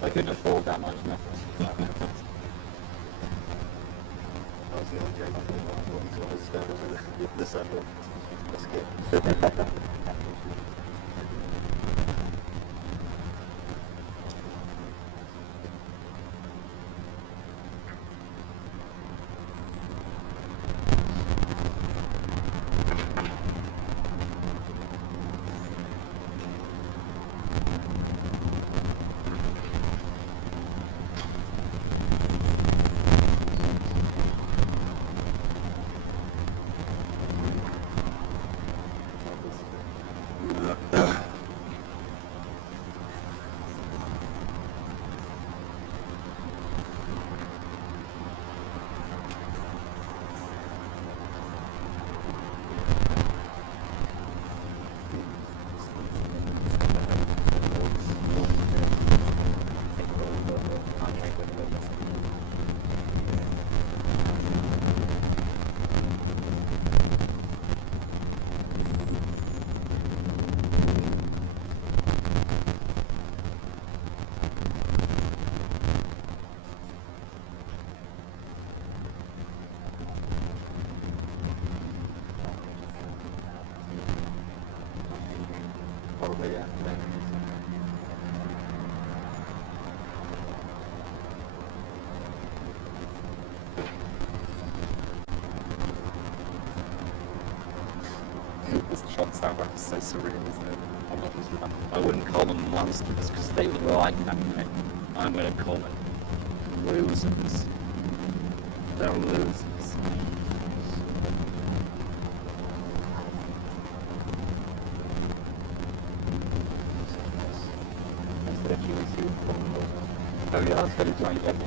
I couldn't afford that much nothing. The circle. That's good. Probably, yeah. This shot sound like it's so surreal, isn't it? I wouldn't call them monsters because they would like that. I'm going to call them losers. They're losers. Oh yeah, that's very trying to get it.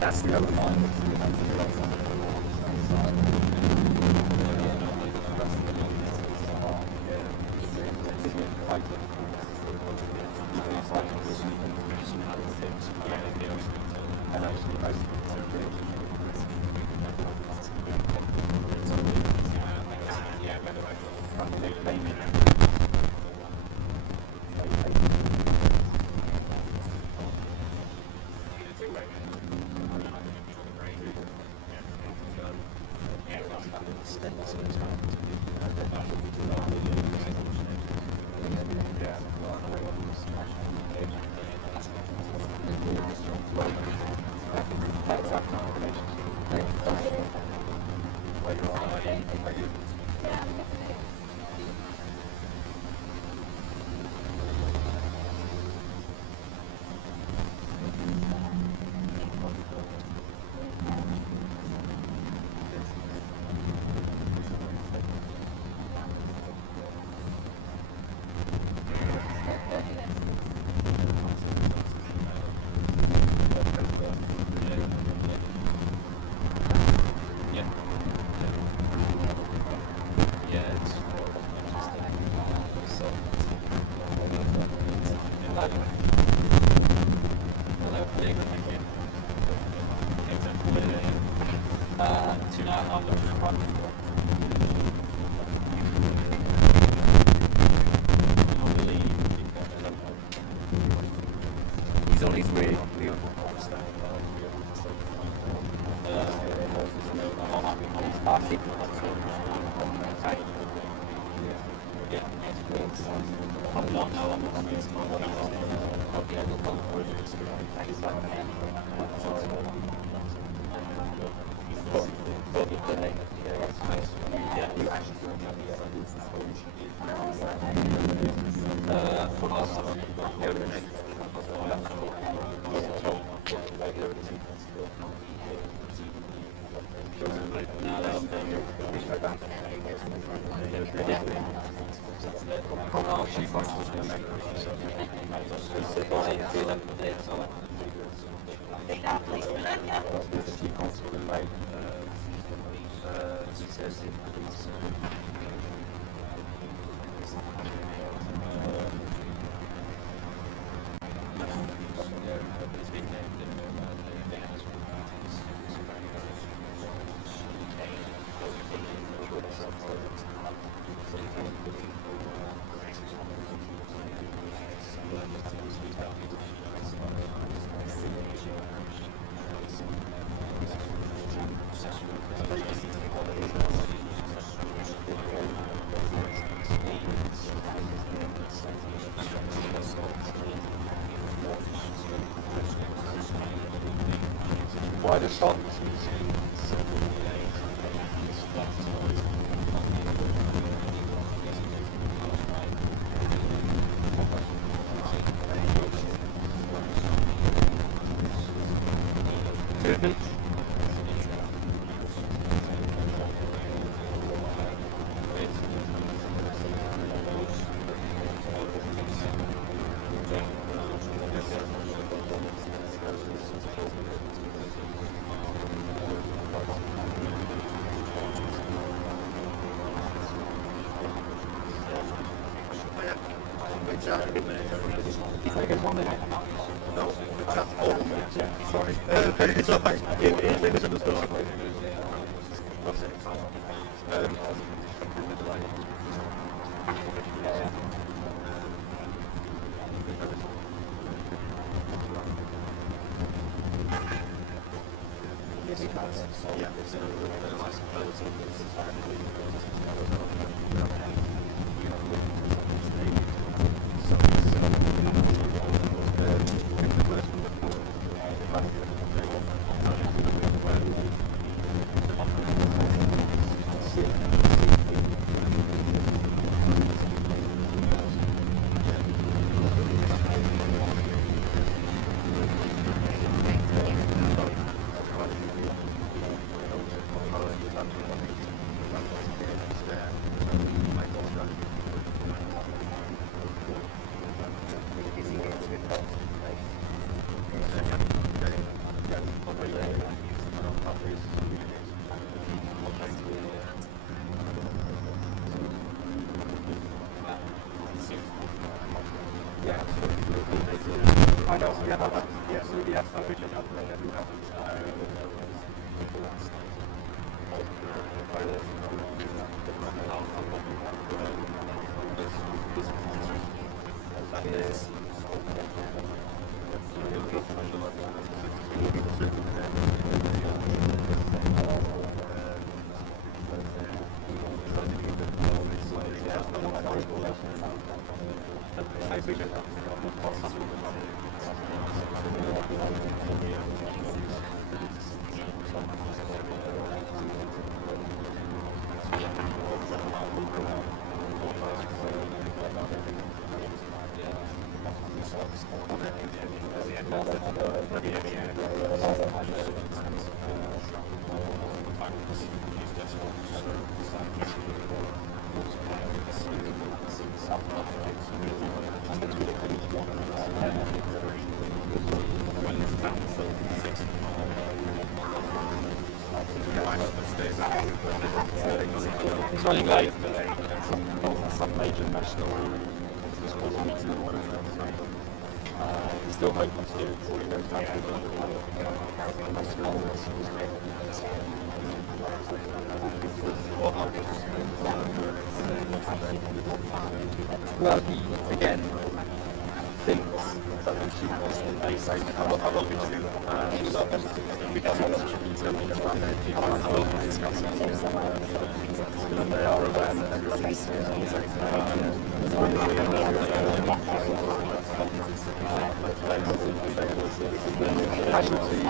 That's the other one. Why the shots? Sorry. It's all right. It misunderstood. It's running late. Some major national meeting or whatever. He's still hoping to do it before he goes back to well, he again thinks they say, I love you too. We got to discuss it. They are aware that everybody's casualties,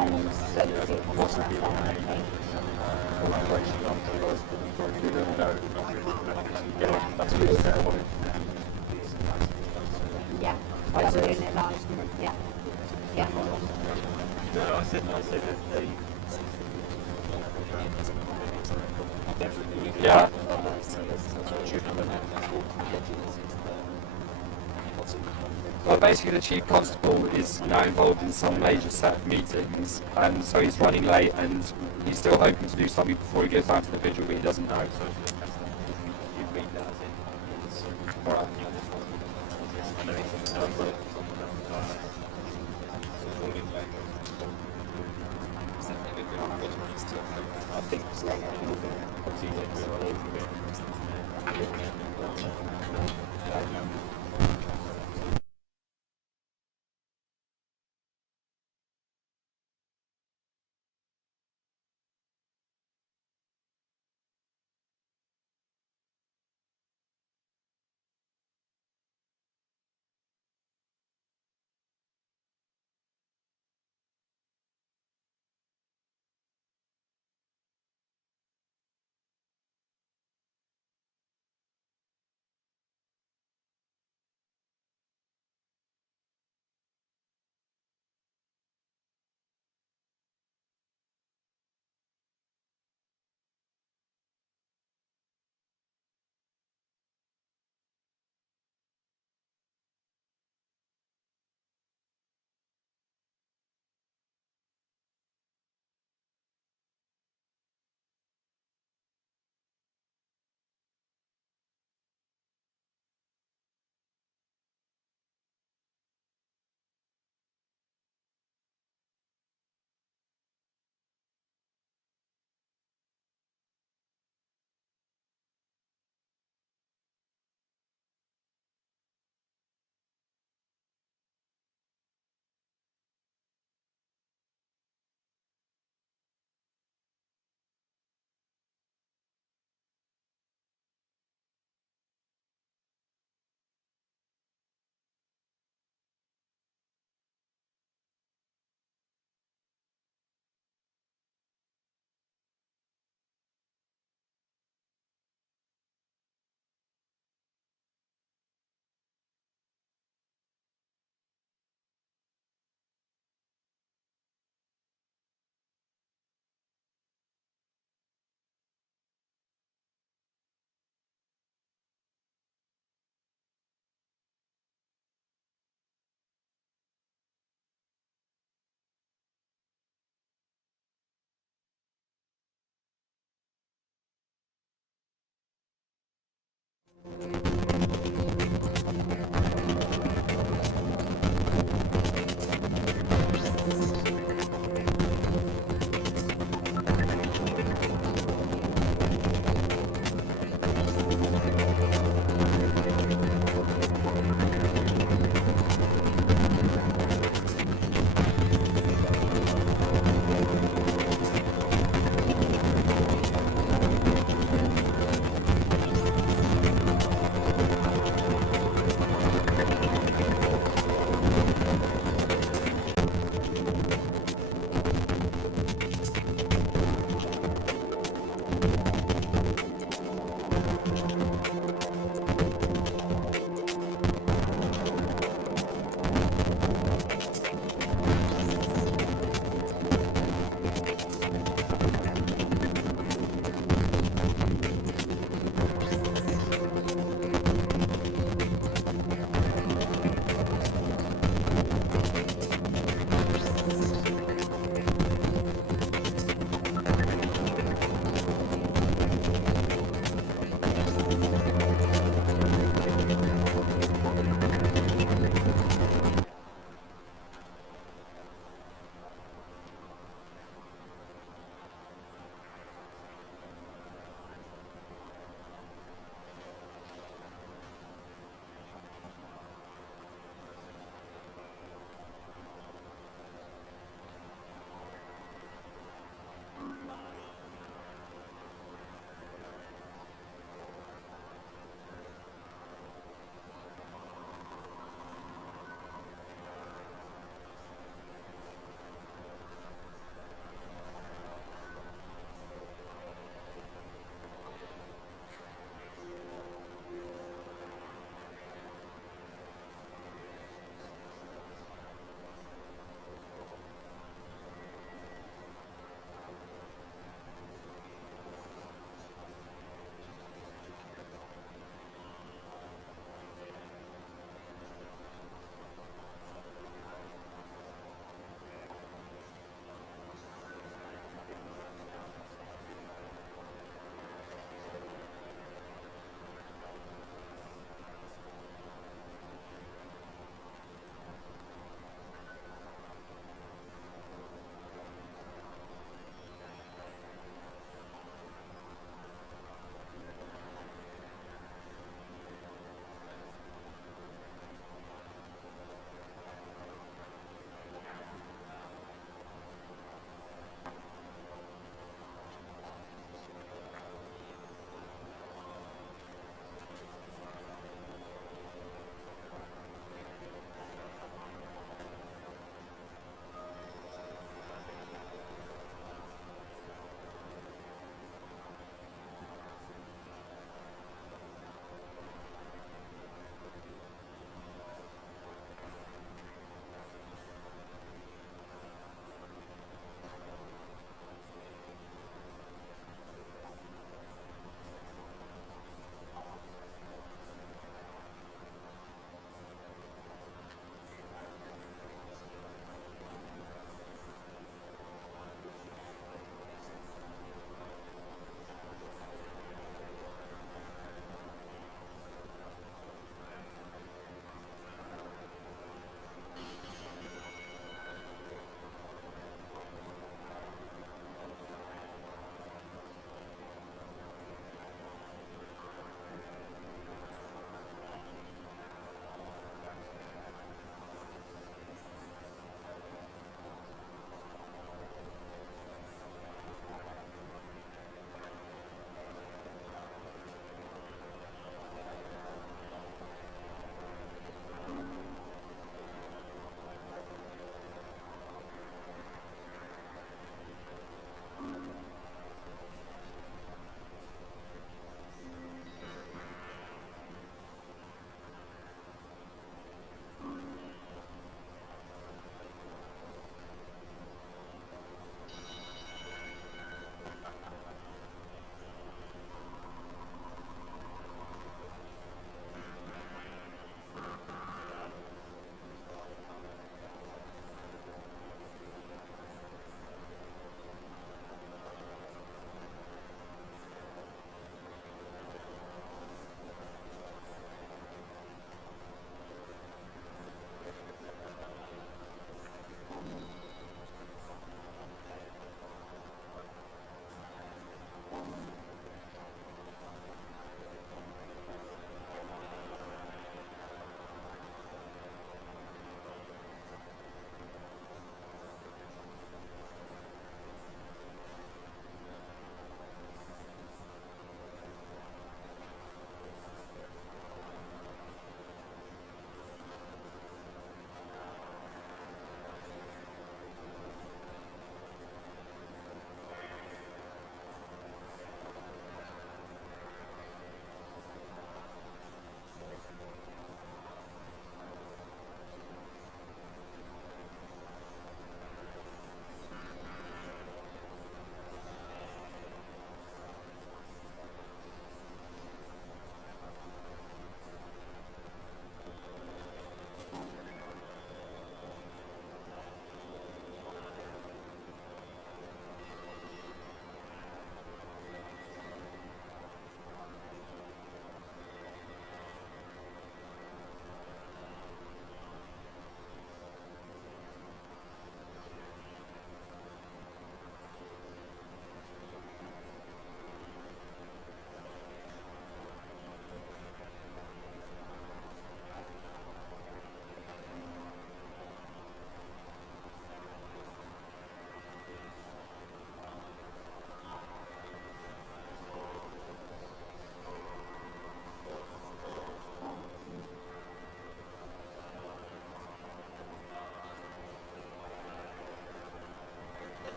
possibly collaboration afterwards. We don't know. Yeah, that's really terrible. Yeah, that's doing it live. Yeah, yeah. No, I said that they. Yeah. Well, basically, the chief constable is now involved in some major set of meetings, and so he's running late, and he's still hoping to do something before he goes down to the vigil, but he doesn't know.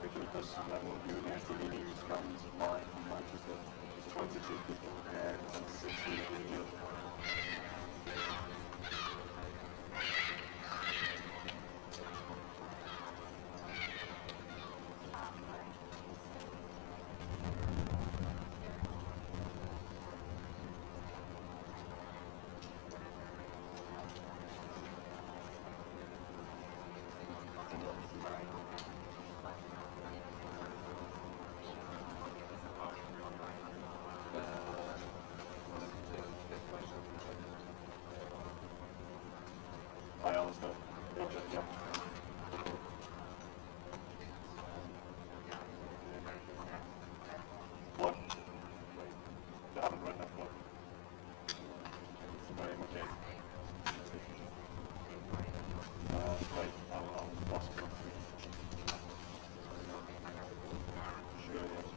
Because level of STV news comes live from Manchester. 22 people dead and 16 injured. I understand. Yeah. What? I haven't read that book. It's very much it. Wait, I'll lost something. Sure, yes.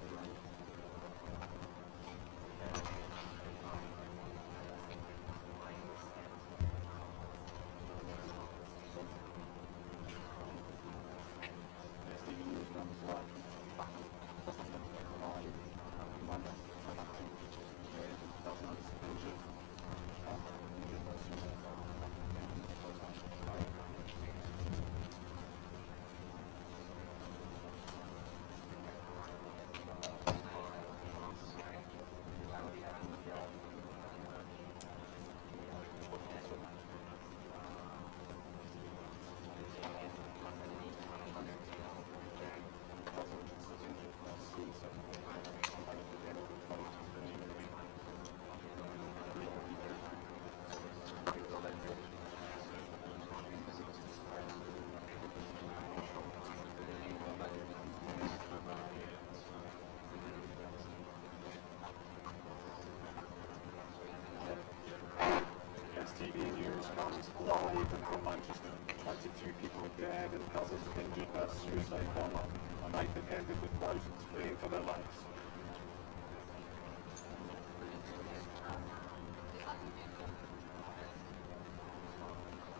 STV News comes live from Manchester. 22 people dead and dozens injured by a suicide bomber. A night that ended with thousands fleeing for their lives.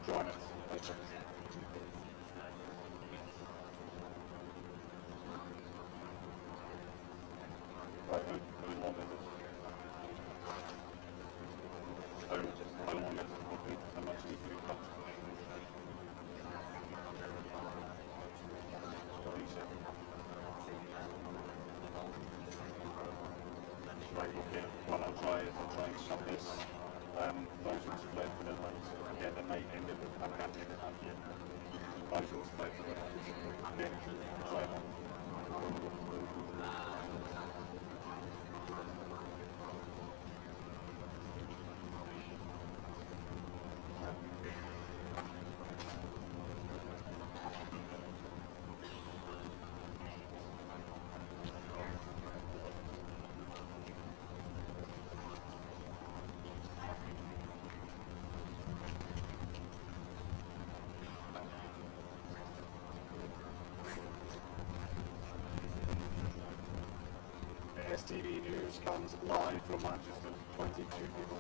Join us. Right, who long is it? How long is it? How much needs to be cut? 37. Right, okay. What I'll try and stop this. Thousands fled for their lives. Yeah, the night ended with I'm happy to have you. Thousands fled for their lives. Okay, try that. STV News comes live from Manchester. 22 people.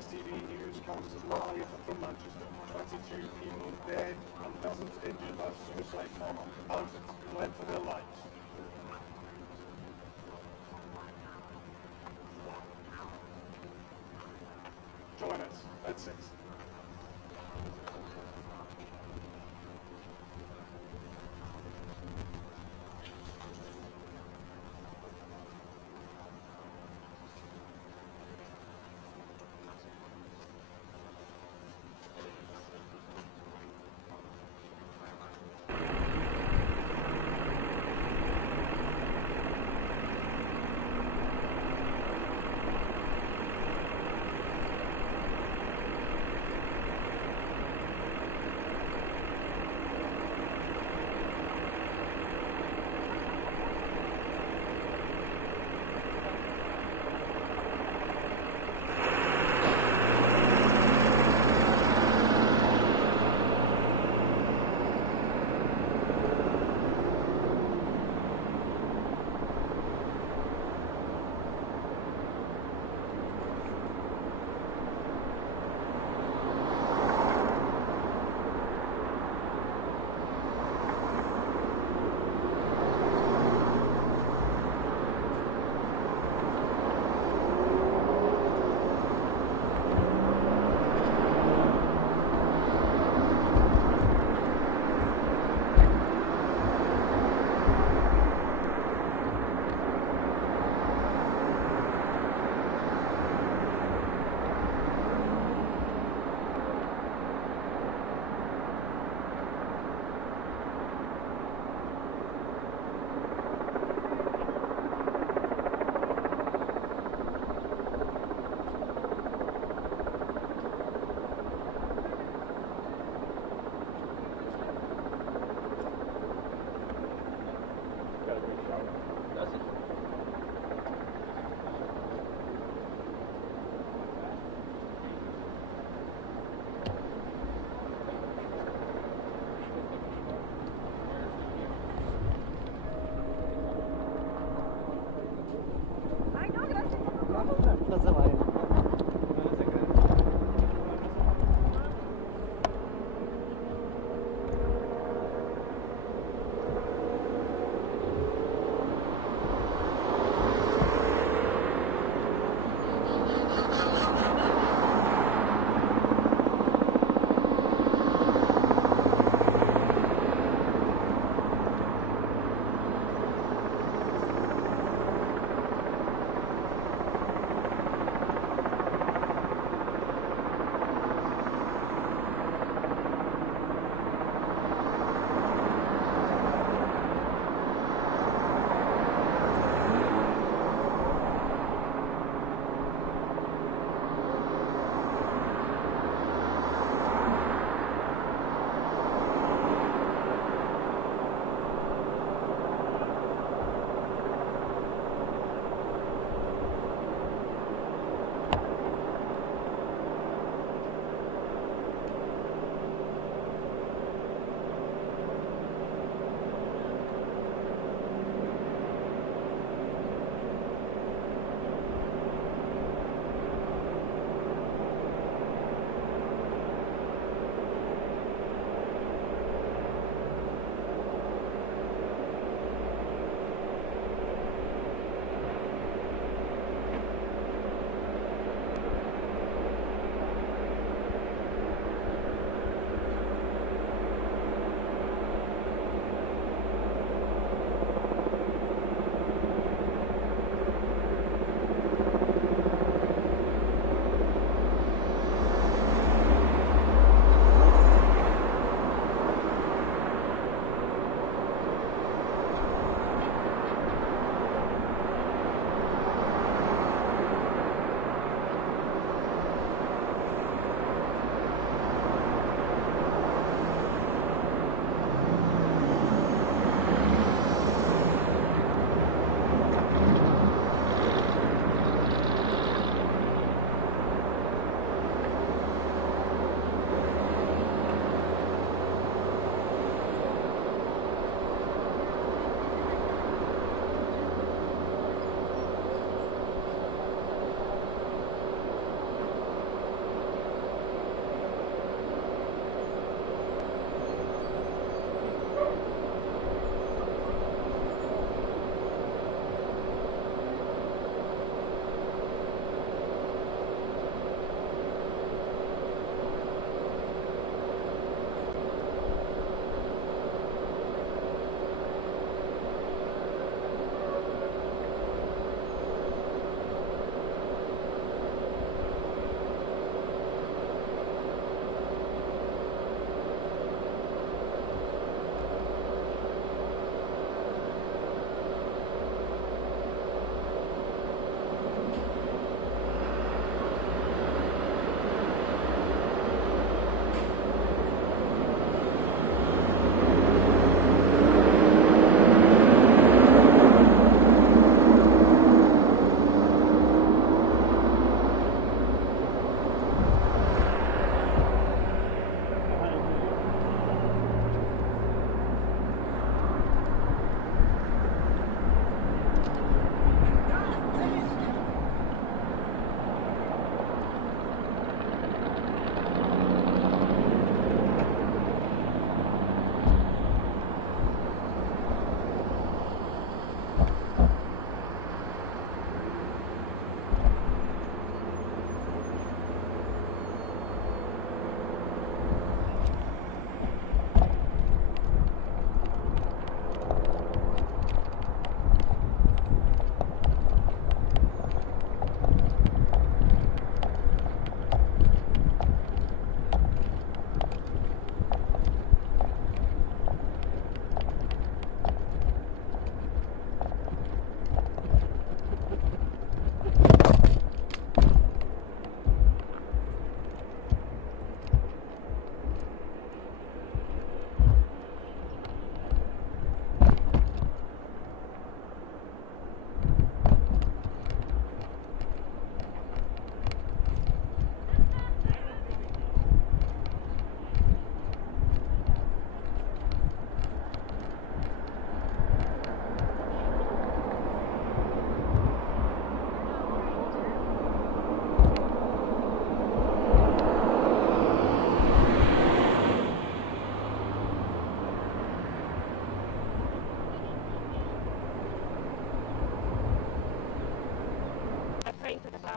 STV News comes live from Manchester. 22 people dead and dozens injured by suicide bomb. Thousands fled for their lives. Join us at 6.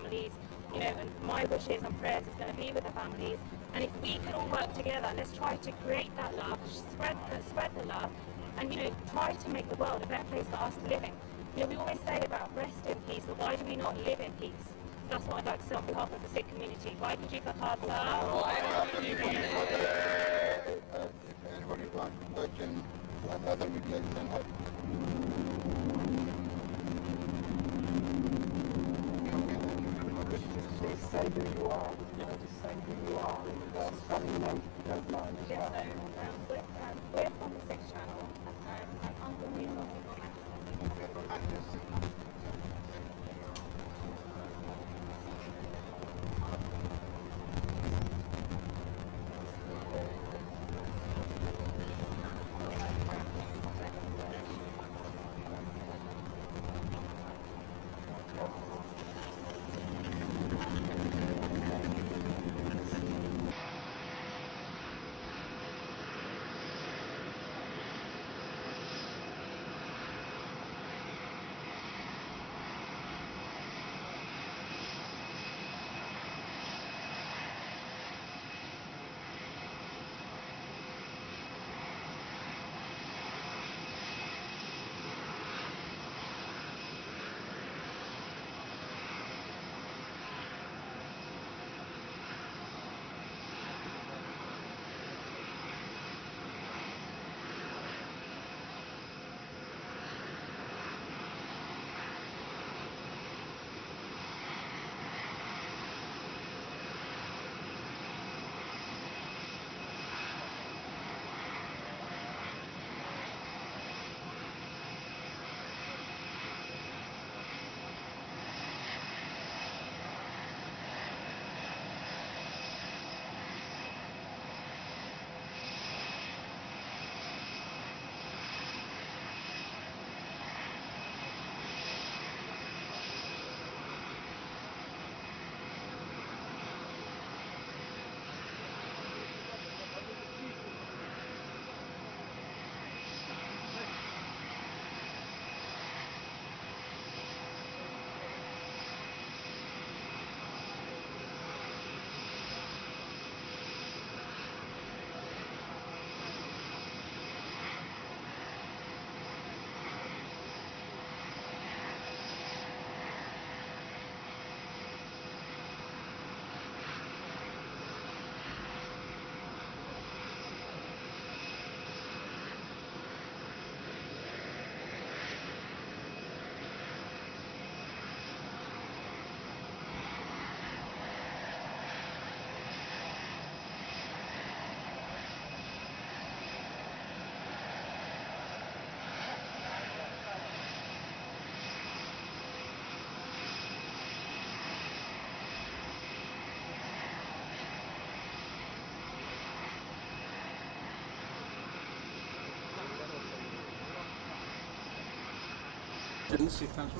families, you know, and my wishes and prayers is going to be with the families. And if we can all work together, let's try to create that love, spread the love, and, you know, try to make the world a better place for us to live in. You know, we always say about rest in peace, but why do we not live in peace? That's what I'd like to say on behalf of the Sikh community. Why could you put cards up? Everybody working other religions and have just say who you are, you know, just say who you are, and spelling no line as well. We're from the Sikh channel, and I'm from the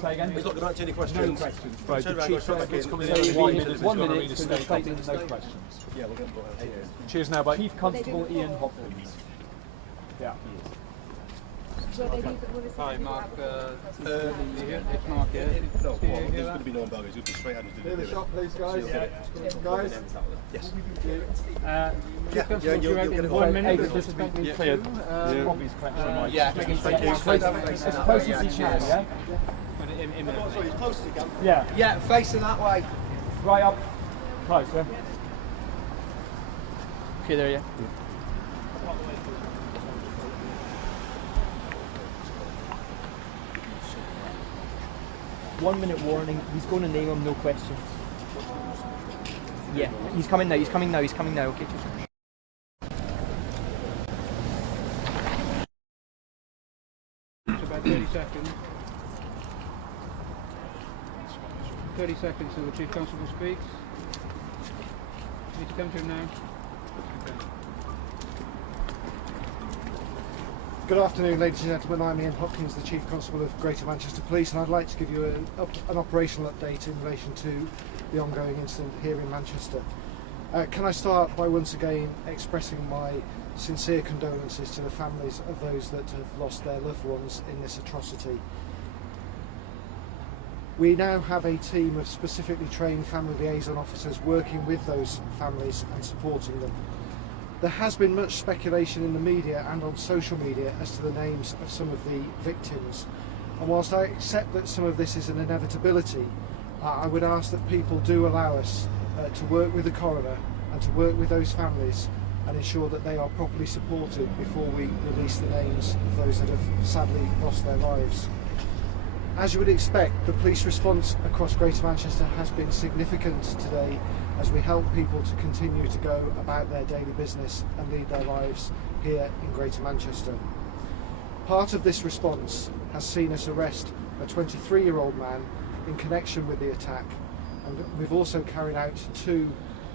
Say again? He's not going to answer any questions. No questions. Right. Turn The around, chief go straight back in. coming So in 1 minute. 1 1 minute minute for the statement, no questions. Yeah, we'll get him. Cheers now, bye. Chief Constable Ian Hopkins. Yeah. Hi, Mark. It's Mark here. No, there's going to be no embargoes. You'll be straight handed to the shot, please, guys. Guys. Yes. Chief Constable, you have in 1 minute. This has been cleared. Copies collection. Yeah, As close as you can, yeah? Sorry, as close as you can. Yeah. Yeah, facing that way. Right up. Close, yeah? Okay, there, yeah. 1 minute warning. He's going to name him, no questions. Yeah, he's coming now. He's coming now. He's coming now. Okay. It's about 30 seconds. 30 seconds till the Chief Constable speaks. Need to come to him now. Good afternoon, ladies and gentlemen. I'm Ian Hopkins, the Chief Constable of Greater Manchester Police, and I'd like to give you an operational update in relation to the ongoing incident here in Manchester. Can I start by once again expressing my sincere condolences to the families of those that have lost their loved ones in this atrocity. We now have a team of specifically trained family liaison officers working with those families and supporting them. There has been much speculation in the media and on social media as to the names of some of the victims. And whilst I accept that some of this is an inevitability, I would ask that people do allow us to work with the coroner and to work with those families and ensure that they are properly supported before we release the names of those that have sadly lost their lives. As you would expect, the police response across Greater Manchester has been significant today as we help people to continue to go about their daily business and lead their lives here in Greater Manchester. Part of this response has seen us arrest a 23-year-old man in connection with the attack, and we've also carried out 2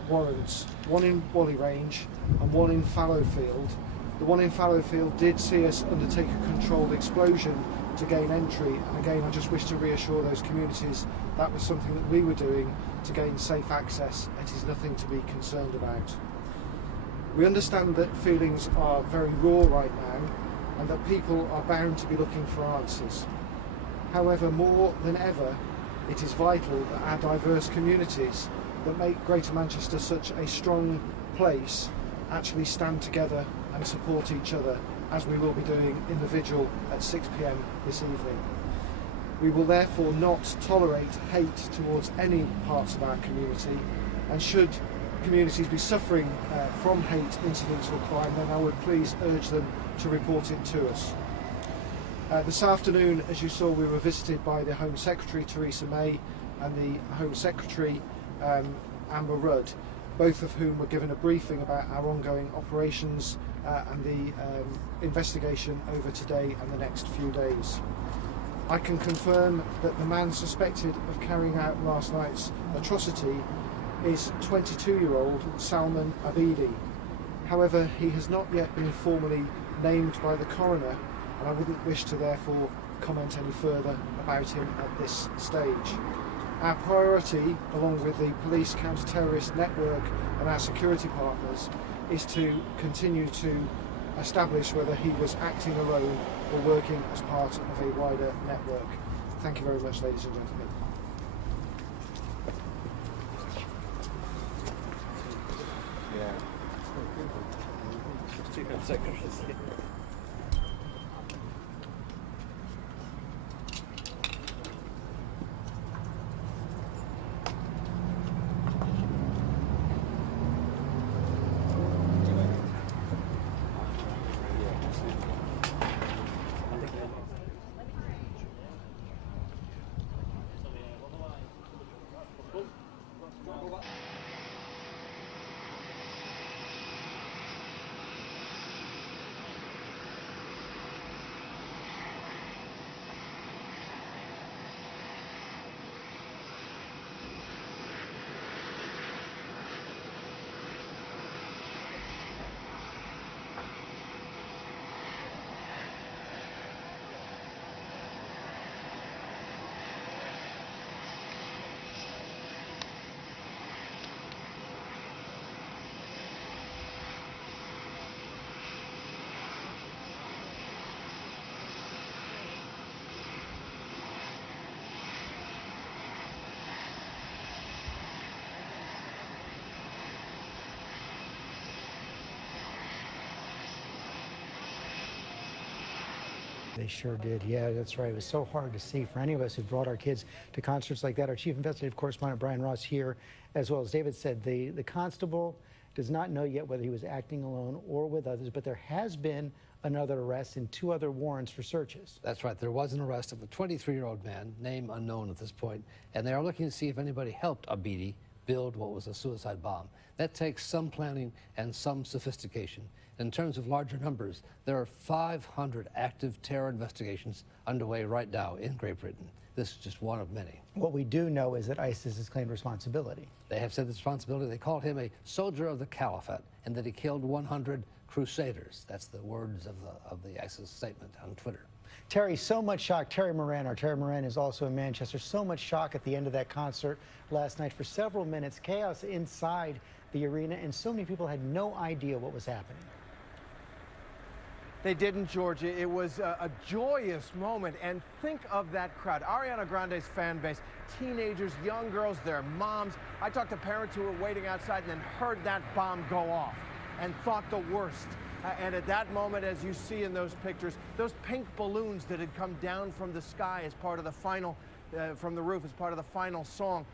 warrants, one in Whalley Range and one in Fallowfield. The one in Fallowfield did see us undertake a controlled explosion to gain entry, and again I just wish to reassure those communities that was something that we were doing to gain safe access. It is nothing to be concerned about. We understand that feelings are very raw right now and that people are bound to be looking for answers. However, more than ever, it is vital that our diverse communities that make Greater Manchester such a strong place actually stand together and support each other, as we will be doing in the vigil at 6 p.m. this evening. We will therefore not tolerate hate towards any parts of our community, and should communities be suffering from hate incidents or crime, then I would please urge them to report it to us. This afternoon, as you saw, we were visited by the Home Secretary Theresa May and the Home Secretary Amber Rudd, both of whom were given a briefing about our ongoing operations and the investigation over today and the next few days. I can confirm that the man suspected of carrying out last night's atrocity is 22-year-old Salman Abidi. However, he has not yet been formally named by the coroner, and I wouldn't wish to therefore comment any further about him at this stage. Our priority, along with the police counter-terrorist network and our security partners, is to continue to establish whether he was acting alone or working as part of a wider network. Thank you very much, ladies and gentlemen. They sure did. Yeah, that's right. It was so hard to see for any of us who brought our kids to concerts like that. Our chief investigative correspondent, Brian Ross, here, as well as David said, the constable does not know yet whether he was acting alone or with others, but there has been another arrest and 2 other warrants for searches. That's right. There was an arrest of a 23-year-old man, name unknown at this point, and they are looking to see if anybody helped Abidi build what was a suicide bomb. That takes some planning and some sophistication. In terms of larger numbers, there are 500 active terror investigations underway right now in Great Britain. This is just one of many. What we do know is that ISIS has claimed responsibility. They have said the responsibility. They called him a soldier of the caliphate and that he killed 100 crusaders. That's the words of the ISIS statement on Twitter. Terry, so much shock. Terry Moran, our Terry Moran is also in Manchester. So much shock at the end of that concert last night. For several minutes, chaos inside the arena, and so many people had no idea what was happening. They didn't, Georgia. It was a joyous moment. And think of that crowd. Ariana Grande's fan base, teenagers, young girls, their moms. I talked to parents who were waiting outside and then heard that bomb go off and thought the worst. And at that moment, as you see in those pictures, those pink balloons that had come down from the sky as part of the final, from the roof as part of the final song,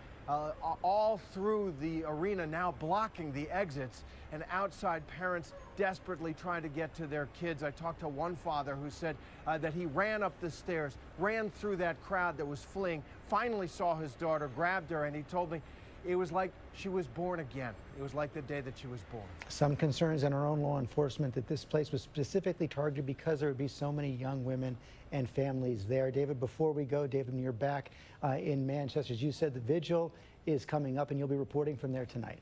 all through the arena, now blocking the exits, and outside parents desperately trying to get to their kids. I talked to one father who said that he ran up the stairs, ran through that crowd that was fleeing, finally saw his daughter, grabbed her, and he told me it was like she was born again. It was like the day that she was born. Some concerns in our own law enforcement that this place was specifically targeted because there would be so many young women and families there. David, before we go, David, you're back in Manchester. As you said, the vigil is coming up and you'll be reporting from there tonight.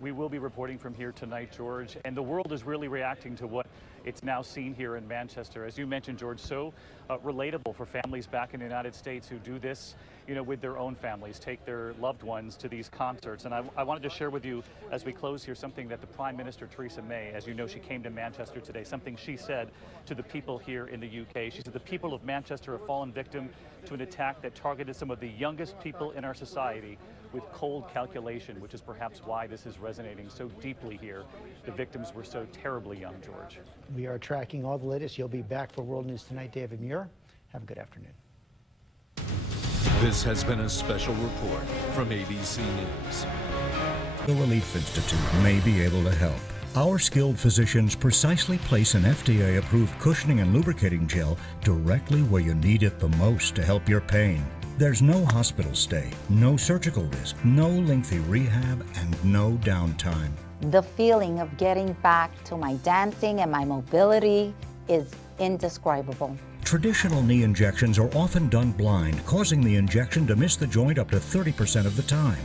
We will be reporting from here tonight, George, and the world is really reacting to what it's now seen here in Manchester. As you mentioned, George, so relatable for families back in the United States who do this, you know, with their own families, take their loved ones to these concerts. And I wanted to share with you, as we close here, something that the Prime Minister, Theresa May, as you know, she came to Manchester today, something she said to the people here in the UK. She said the people of Manchester have fallen victim to an attack that targeted some of the youngest people in our society with cold calculation, which is perhaps why this is resonating so deeply here. The victims were so terribly young, George. We are tracking all the latest. You'll be back for World News Tonight, David Muir. Have a good afternoon. This has been a special report from ABC News. The Relief Institute may be able to help. Our skilled physicians precisely place an FDA-approved cushioning and lubricating gel directly where you need it the most to help your pain. There's no hospital stay, no surgical risk, no lengthy rehab, and no downtime. The feeling of getting back to my dancing and my mobility is indescribable. Traditional knee injections are often done blind, causing the injection to miss the joint up to 30% of the time.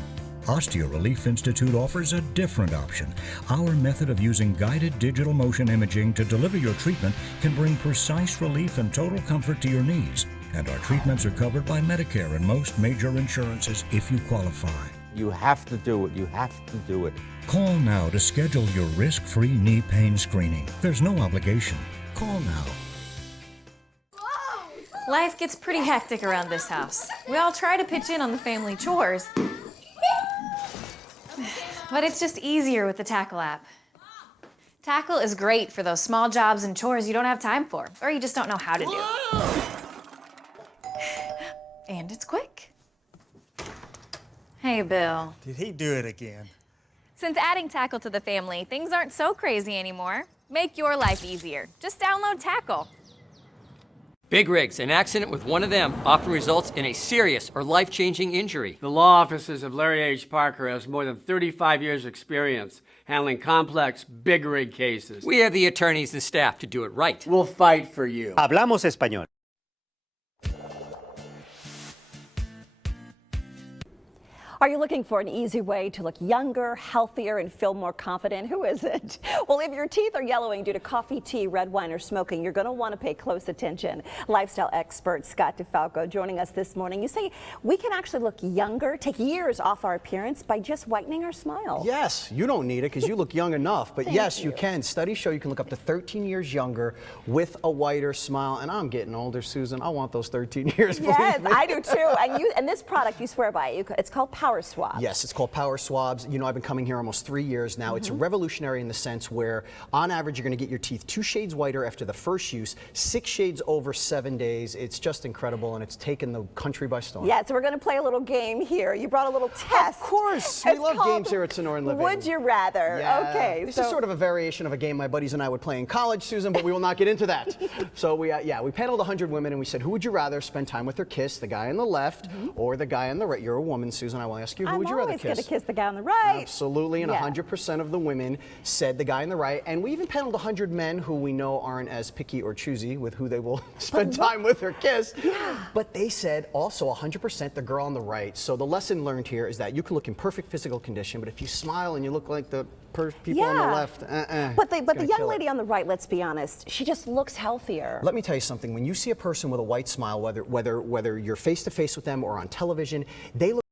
Osteo Relief Institute offers a different option. Our method of using guided digital motion imaging to deliver your treatment can bring precise relief and total comfort to your knees. And our treatments are covered by Medicare and most major insurances if you qualify. You have to do it. You have to do it. Call now to schedule your risk-free knee pain screening. There's no obligation. Call now. Life gets pretty hectic around this house. We all try to pitch in on the family chores. But it's just easier with the Tackle app. Tackle is great for those small jobs and chores you don't have time for, or you just don't know how to do. And it's quick. Hey, Bill. Did he do it again? Since adding Tackle to the family, things aren't so crazy anymore. Make your life easier. Just download Tackle. Big rigs, an accident with one of them often results in a serious or life-changing injury. The law offices of Larry H. Parker has more than 35 years' experience handling complex, big rig cases. We have the attorneys and staff to do it right. We'll fight for you. Hablamos español. Are you looking for an easy way to look younger, healthier, and feel more confident? Who isn't? Well, if your teeth are yellowing due to coffee, tea, red wine, or smoking, you're going to want to pay close attention. Lifestyle expert Scott DeFalco joining us this morning. You say we can actually look younger, take years off our appearance by just whitening our smile. Yes, you don't need it because you look young enough, but yes, you can. Studies show you can look up to 13 years younger with a whiter smile, and I'm getting older, Susan. I want those 13 years. Yes, I do too. And this product, you swear by it. It's called Power Swabs. Yes, it's called Power Swabs. You know, I've been coming here almost 3 years now. It's revolutionary in the sense where, on average, you're going to get your teeth 2 shades whiter after the first use, 6 shades over 7 days. It's just incredible, and it's taken the country by storm. Yeah, so we're going to play a little game here. You brought a little test. Of course. We love games here at Sonoran Living. Would you rather? Yeah. Okay. This is sort of a variation of a game my buddies and I would play in college, Susan, but we will not get into that. So we paneled 100 women, and we said, who would you rather spend time with their kiss, the guy on the left or the guy on the right? You're a woman, Susan. I will ask you, who would you rather kiss? I'm always going to kiss the guy on the right. Absolutely, and 100% of the women said the guy on the right. And we even paneled 100 men who we know aren't as picky or choosy with who they will spend time with or kiss. Yeah. But they said also 100% the girl on the right. So the lesson learned here is that you can look in perfect physical condition, but if you smile and you look like the people on the left, But the young lady on the right, let's be honest, she just looks healthier. Let me tell you something. When you see a person with a white smile, whether you're face to face with them or on television, they look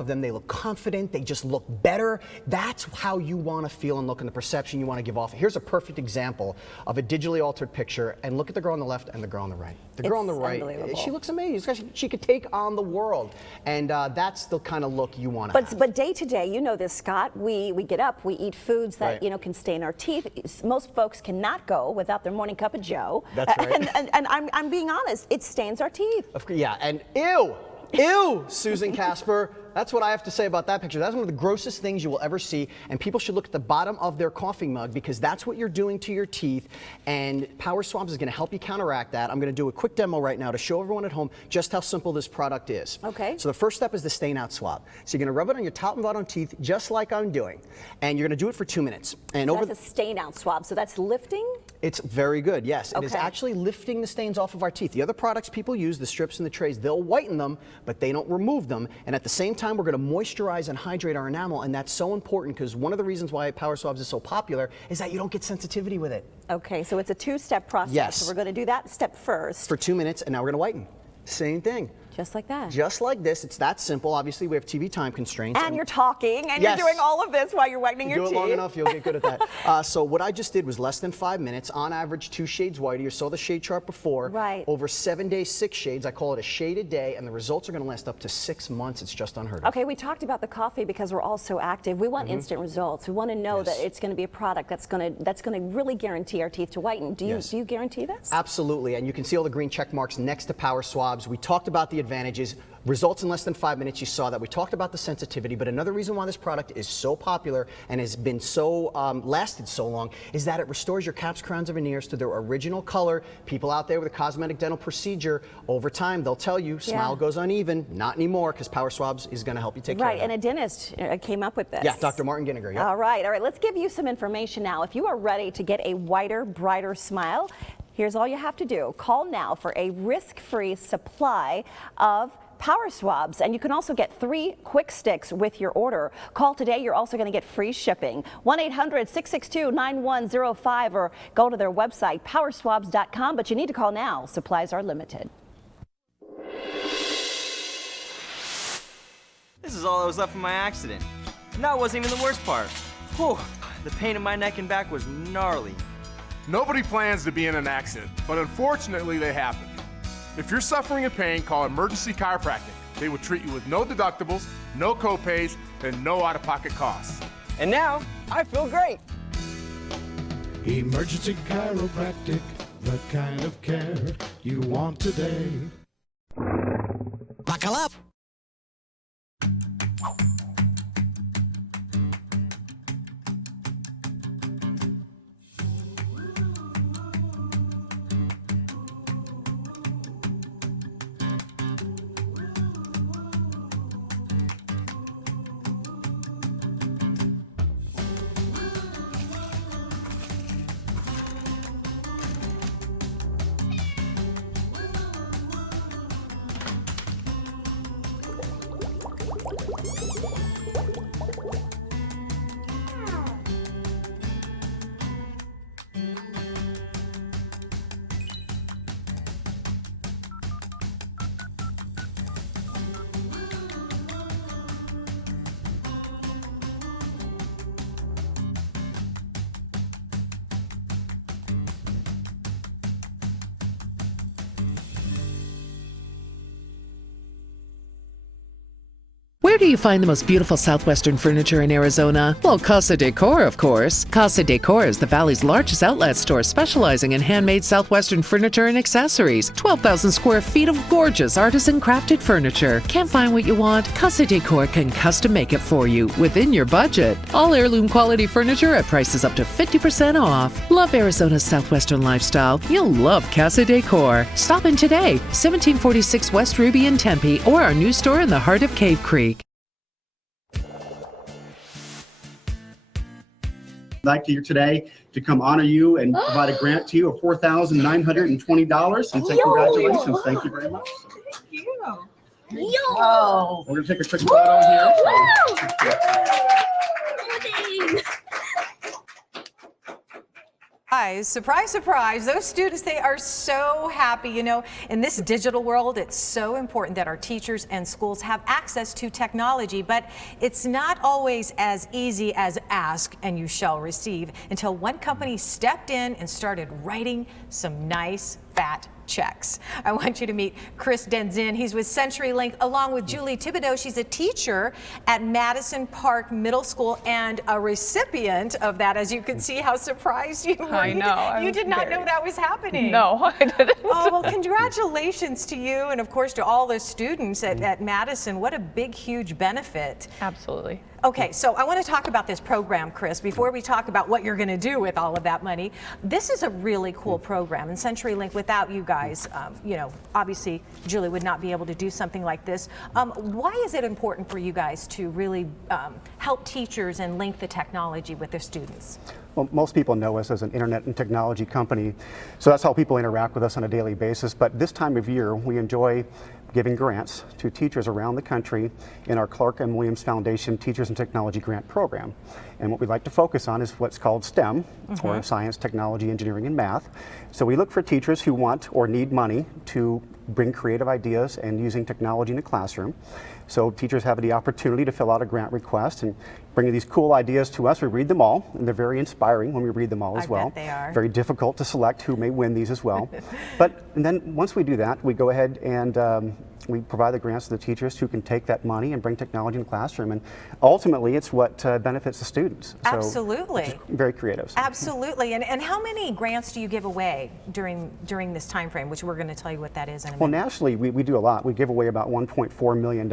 of them, they look confident, they just look better. That's how you want to feel and look, and the perception you want to give off. Here's a perfect example of a digitally altered picture, and look at the girl on the left and the girl on the right. The girl on the right, she looks amazing. She could take on the world, and that's the kind of look you want to have. But day to day, you know this, Scott, we get up, we eat foods that can stain our teeth. Most folks cannot go without their morning cup of Joe. That's right. And I'm being honest, it stains our teeth. Yeah, and ew, Susan Casper. That's what I have to say about that picture. That's one of the grossest things you will ever see, and people should look at the bottom of their coffee mug because that's what you're doing to your teeth, and Power Swabs is going to help you counteract that. I'm going to do a quick demo right now to show everyone at home just how simple this product is. Okay. So the first step is the stain out swab. So you're going to rub it on your top and bottom teeth just like I'm doing, and you're going to do it for 2 minutes. And so that's a stain out swab, so that's lifting? It's very good, yes. It is Okay. actually lifting the stains off of our teeth. The other products people use, the strips and the trays, they'll whiten them, but they don't remove them. And at the same time, we're going to moisturize and hydrate our enamel, and that's so important because one of the reasons why Power Swabs is so popular is that you don't get sensitivity with it. Okay, so it's a two-step process. Yes. So we're going to do that step first. For 2 minutes, and now we're going to whiten. Same thing. Just like that. Just like this. It's that simple. Obviously, we have TV time constraints. And you're talking, and Yes. you're doing all of this while you're whitening your Do teeth. it long enough, you'll get good at that. So what I just did was less than 5 minutes, on average 2 shades whiter. You saw the shade chart before. Right. Over 7 days, 6 shades. I call it a shade a day, and the results are going to last up to 6 months. It's just unheard of. Okay, we talked about the coffee because we're all so active. We want instant results. We want to know that it's going to be a product that's going to really guarantee our teeth to whiten. Do you guarantee this? Absolutely, and you can see all the green check marks next to Power Swabs. We talked about the advantages. Results in less than 5 minutes, you saw that. We talked about the sensitivity, but another reason why this product is so popular and has been so lasted so long is that it restores your caps, crowns, and veneers to their original color. People out there with a cosmetic dental procedure, over time, they'll tell you smile goes uneven. Not anymore, because Power Swabs is going to help you take care of Right, that. and a dentist came up with this. Yeah, Dr. Martin Ginniger. Yep. All right, let's give you some information now. If you are ready to get a whiter, brighter smile, here's all you have to do. Call now for a risk-free supply of Power Swabs, and you can also get 3 quick sticks with your order. Call today. You're also going to get free shipping. 1-800-662-9105 or go to their website, powerswabs.com, but you need to call now. Supplies are limited. This is all that was left from my accident. And that wasn't even the worst part. Whew, the pain in my neck and back was gnarly. Nobody plans to be in an accident, but unfortunately they happen. If you're suffering in pain, call Emergency Chiropractic. They will treat you with no deductibles, no copays, and no out-of-pocket costs. And now, I feel great. Emergency Chiropractic, the kind of care you want today. Buckle up. Where do you find the most beautiful Southwestern furniture in Arizona? Well, Casa Decor, of course. Casa Decor is the Valley's largest outlet store specializing in handmade Southwestern furniture and accessories. 12,000 square feet of gorgeous artisan crafted furniture. Can't find what you want? Casa Decor can custom make it for you within your budget. All heirloom quality furniture at prices up to 50% off. Love Arizona's Southwestern lifestyle? You'll love Casa Decor. Stop in today, 1746 West Ruby in Tempe, or our new store in the heart of Cave Creek. Like here today to come honor you and provide a grant to you of $4,920 and say congratulations. Thank you very much. Thank you. We're going to take a quick photo here. Surprise, surprise, those students, they are so happy. You know, in this digital world, it's so important that our teachers and schools have access to technology, but it's not always as easy as ask and you shall receive until one company stepped in and started writing some nice, fat checks. I want you to meet Chris Denzin. He's with CenturyLink along with Julie Thibodeau. She's a teacher at Madison Park Middle School and a recipient of that. As you can see how surprised you were. I know. You did not know that was happening. No, I didn't. Oh, well, congratulations to you and of course to all the students at Madison. What a big, huge benefit. Absolutely. Okay, so I want to talk about this program, Chris, before we talk about what you're going to do with all of that money. This is a really cool program, and CenturyLink, without you guys, you know, obviously Julie would not be able to do something like this. Why is it important for you guys to really help teachers and link the technology with their students? Well, most people know us as an internet and technology company, so that's how people interact with us on a daily basis. But this time of year, we enjoy giving grants to teachers around the country in our Clark M. Williams Foundation Teachers and Technology Grant Program. And what we'd like to focus on is what's called STEM, or Science, Technology, Engineering, and Math. So we look for teachers who want or need money to bring creative ideas and using technology in the classroom. So teachers have the opportunity to fill out a grant request and bring these cool ideas to us. We read them all, and they're very inspiring when we read them all as well. Bet they are. Very difficult to select who may win these as well. And then once we do that, we go ahead and we provide the grants to the teachers who can take that money and bring technology in the classroom. And ultimately, it's what benefits the students. Absolutely. So very creative. Absolutely. And how many grants do you give away during this time frame, which we're going to tell you what that is in a minute? Well, nationally, we do a lot. We give away about $1.4 million.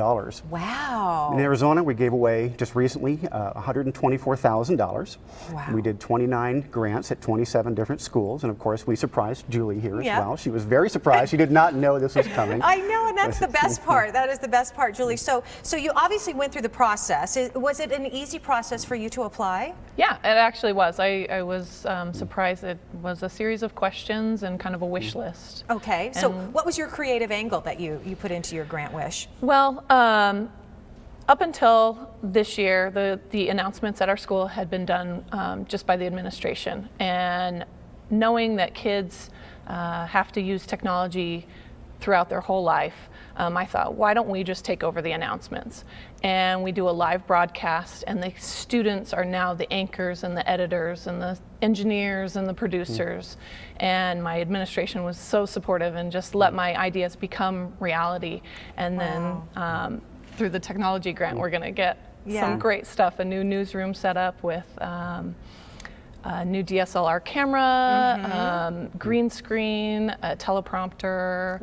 Wow. In Arizona, we gave away just recently $124,000. Wow. We did 29 grants at 27 different schools. And of course, we surprised Julie here as Yep. well. She was very surprised. She did not know this was coming. I know, and that's the best part. That is the best part, Julie. So you obviously went through the process. Was it an easy process for you to apply? Yeah, it actually was. I was surprised. It was a series of questions and kind of a wish list. Okay, so what was your creative angle that you put into your grant wish? Well, up until this year, the announcements at our school had been done just by the administration. And knowing that kids have to use technology throughout their whole life, I thought, why don't we just take over the announcements? And we do a live broadcast, and the students are now the anchors and the editors and the engineers and the producers. And my administration was so supportive and just let my ideas become reality. And then through the technology grant, we're going to get some great stuff, a new newsroom set up with a new DSLR camera, green screen, a teleprompter,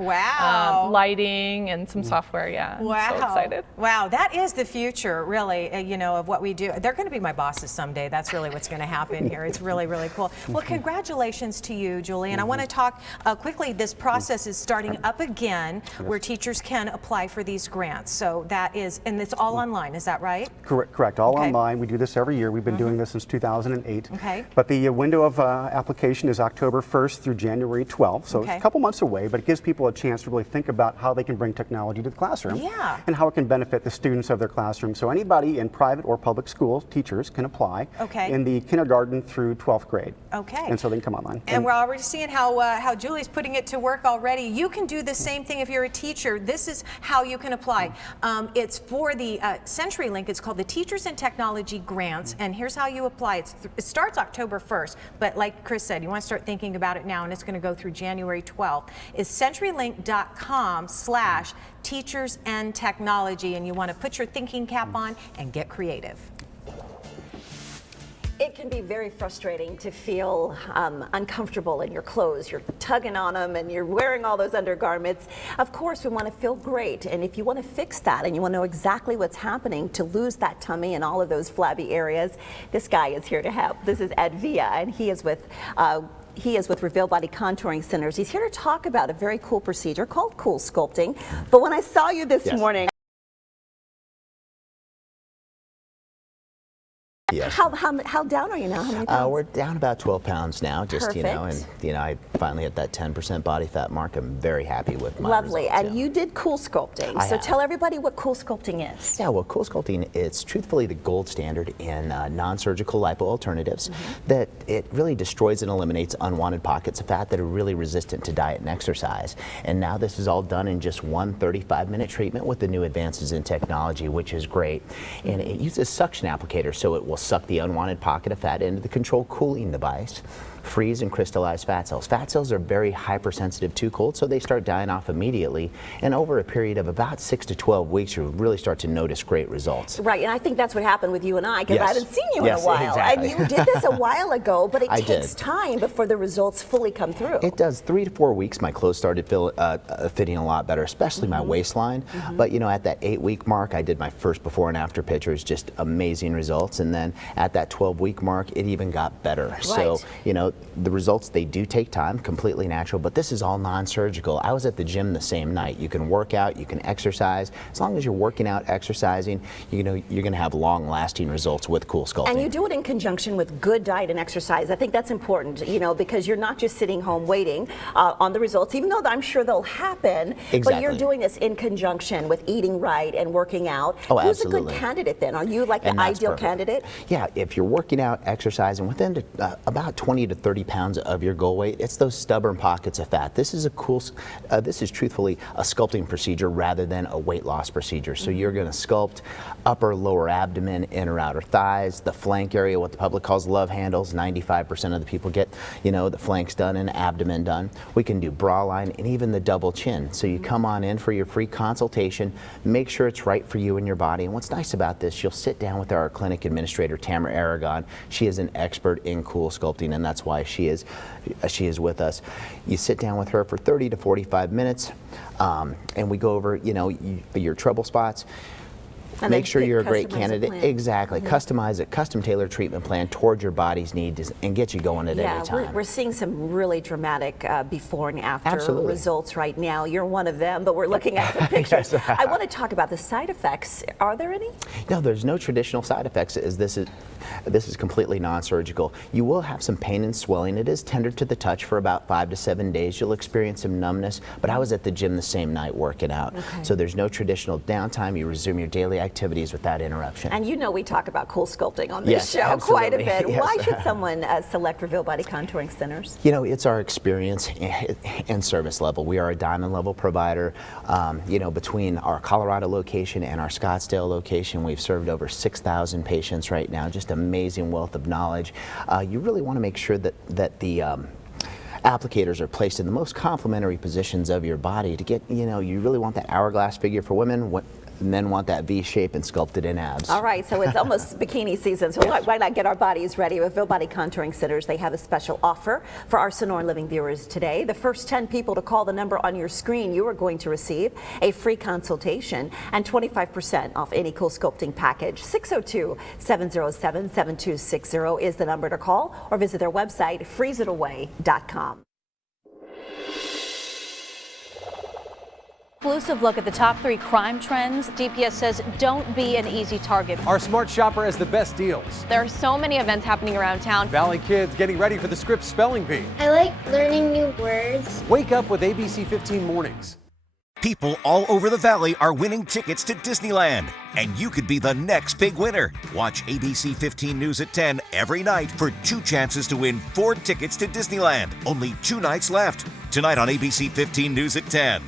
lighting, and some software. Yeah, wow. I'm so excited. Wow, that is the future, really, you know, of what we do. They're going to be my bosses someday. That's really what's going to happen here. It's really, really cool. Well, congratulations to you, Julie. And I want to talk quickly. This process is starting up again where teachers can apply for these grants. So that is, and it's all online, is that right? Correct. All online. We do this every year. We've been doing this since 2008. Okay. But the window of application is October 1st through January 12th. So it's a couple months away, but it gives people a chance to really think about how they can bring technology to the classroom and how it can benefit the students of their classroom. So anybody in private or public school, teachers, can apply in the kindergarten through 12th grade. Okay. And so they can come online. And we're already seeing how Julie's putting it to work already. You can do the same thing if you're a teacher. This is how you can apply. It's for the CenturyLink. It's called the Teachers and Technology Grants, and here's how you apply. It starts October 1st, but like Chris said, you want to start thinking about it now, and it's going to go through January 12th. It's CenturyLink.com/teachers and technology, and you want to put your thinking cap on and get creative. It can be very frustrating to feel uncomfortable in your clothes. You're tugging on them and you're wearing all those undergarments. Of course, we want to feel great. And if you want to fix that and you want to know exactly what's happening to lose that tummy and all of those flabby areas, this guy is here to help. This is Ed Villa, and he is with Reveal Body Contouring Centers. He's here to talk about a very cool procedure called Cool Sculpting. But when I saw you this morning, Yes. How down are you now? How many pounds? We're down about 12 pounds now, just, you know, and, Perfect. you know, I finally hit that 10% body fat mark. I'm very happy with my Lovely. results, And you did Cool Sculpting. I So have. tell everybody what Cool Sculpting is. Yeah, well, Cool Sculpting, it's truthfully the gold standard in non-surgical lipo alternatives that it really destroys and eliminates unwanted pockets of fat that are really resistant to diet and exercise. And now this is all done in just one 35-minute treatment with the new advances in technology, which is great. And it uses suction applicator, so it will suck the unwanted pocket of fat into the controlled cooling device, freeze and crystallize fat cells. Fat cells are very hypersensitive to cold, so they start dying off immediately. And over a period of about 6 to 12 weeks, you'll really start to notice great results. Right, and I think that's what happened with you and I, because Yes. I haven't seen you Yes, in a while. exactly. And you did this a while ago, but it I takes did. time before the results fully come through. It does. 3 to 4 weeks, my clothes started fitting a lot better, especially my waistline. But, you know, at that 8-week mark, I did my first before and after pictures, just amazing results. And then at that 12-week mark, it even got better. So, Right. you know, the results, they do take time, completely natural, but this is all non-surgical. I was at the gym the same night. You can work out, you can exercise. As long as you're working out, exercising, you know, you're going to have long-lasting results with Cool Sculpting. And you do it in conjunction with good diet and exercise. I think that's important, you know, because you're not just sitting home waiting on the results, even though I'm sure they'll happen. But you're Exactly. doing this in conjunction with eating right and working out. Oh, Who's absolutely. a good candidate then? Are you like the And that's ideal perfect. candidate? Yeah, if you're working out, exercising within about 20 to 30 pounds of your goal weight, it's those stubborn pockets of fat. This is this is truthfully a sculpting procedure rather than a weight loss procedure. So you're going to sculpt upper, lower abdomen, inner, outer thighs, the flank area, what the public calls love handles. 95% of the people get, you know, the flanks done and abdomen done. We can do bra line and even the double chin. So you come on in for your free consultation, make sure it's right for you and your body. And what's nice about this, you'll sit down with our clinic administrator, Tamara Aragon. She is an expert in Cool Sculpting, and that's why she is with us. You sit down with her for 30 to 45 minutes, and we go over, you know, your trouble spots. And Make then sure you're a great customize a candidate. plan. Exactly. Customize it, custom tailor treatment plan towards your body's needs and get you going at any time. We're seeing some really dramatic before and after Absolutely. results right now. You're one of them, but we're looking at some pictures. Yes. I want to talk about the side effects. Are there any? No, there's no traditional side effects, as this is completely non-surgical. You will have some pain and swelling. It is tender to the touch for about 5 to 7 days. You'll experience some numbness, but I was at the gym the same night working out. Okay. So there's no traditional downtime. You resume your daily activities without interruption. And you know we talk about Cool Sculpting on this Yes, show quite a absolutely. bit. Yes. Why should someone select Reveal Body Contouring Centers? You know, it's our experience and service level. We are a diamond level provider. You know, between our Colorado location and our Scottsdale location, we've served over 6,000 patients right now. Just amazing wealth of knowledge. You really want to make sure that the applicators are placed in the most complementary positions of your body to get, you know, you really want that hourglass figure for women. Men want that V shape and sculpted in abs. All right, so it's almost bikini season, so why not get our bodies ready? With Reveal Body Contouring Centers, they have a special offer for our Sonora Living viewers today. The first 10 people to call the number on your screen, you are going to receive a free consultation and 25% off any Cool Sculpting package. 602-707-7260 is the number to call, or visit their website, freezeitaway.com. Exclusive look at the top 3 crime trends. DPS says don't be an easy target. Our smart shopper has the best deals. There are so many events happening around town. Valley Kids getting ready for the Scripps Spelling Bee. I like learning new words. Wake up with ABC 15 mornings. People all over the valley are winning tickets to Disneyland, and you could be the next big winner. Watch ABC 15 News at 10 every night for 2 chances to win 4 tickets to Disneyland. Only 2 nights left. Tonight on ABC 15 News at 10.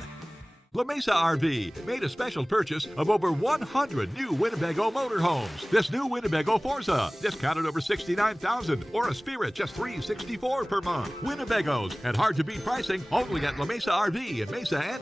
La Mesa RV made a special purchase of over 100 new Winnebago motorhomes. This new Winnebago Forza, discounted over $69,000, or a Spirit, just $364 per month. Winnebago's at hard-to-beat pricing only at La Mesa RV in Mesa and